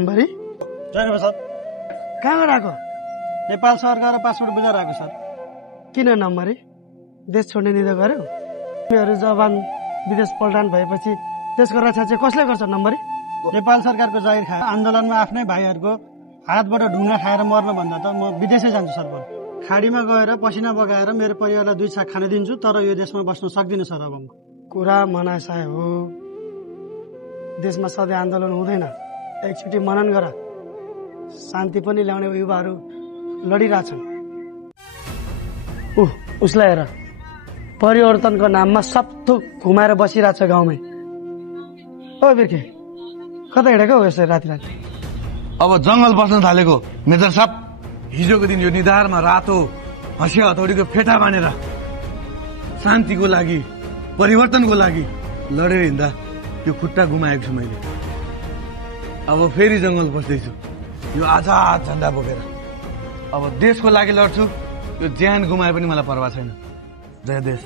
नम्बरी जानु सर कहाँबाट आएको नेपाल सरकार पासपोर्ट बुझाएर आएको सर किन नम्बरी देश छोड्ने निधो गर्यो तिमीहरू जवान विदेश पल्टान भएपछि देशको रक्षा चाहिँ कसले गर्छ नम्बरी नेपाल सरकारको जागिर खाएर आन्दोलनमा आफ्नै भाइहरूको हातबाट ढुङ्गा खाएर मर्न भन्दा त म विदेशै जान्छु सर खाडीमा गएर पसिना बगाएर मेरो परिवारलाई 2 छाक खान दिन्छु तर यो देशमा बस्न सक्दिनँ सर अब म कुरा मनासाय हो देशमा सधैँ आन्दोलन हुँदैन एकचोटि मनन गर शान्ति पनि ल्याउने युवाहरू लडिरहेछन् उसलाई हेर परिवर्तनको नाममा सब थोक घुमाएर बसिरहेछ गाउँमै ओ बिर्खे कता हिँडेको हो यसरी राति राति अब जंगल बस्न थालेको मेजर साहब हिजोको दिन यो निधारमा रातो हँसिया हतौडीको फेटा बानेर शान्तिको लागि परिवर्तनको लागि लडेर हिँड्दा यो खुट्टा गुमाएको छु मैले अब फेरि जंगल बस्दैछु यो आजाद झण्डा बोकेर अब देशको लागि लड्छु यो ज्यान गुमाए पनि मलाई परवाह छैन जय देश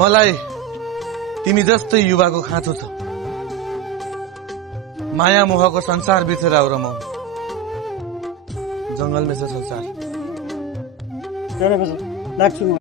मलाई तिमी जस्तै युवाको खाँचो छ माया मोहको संसार बिर्सेर आऊ रमाऊ जंगल में से संसार लाग्छु म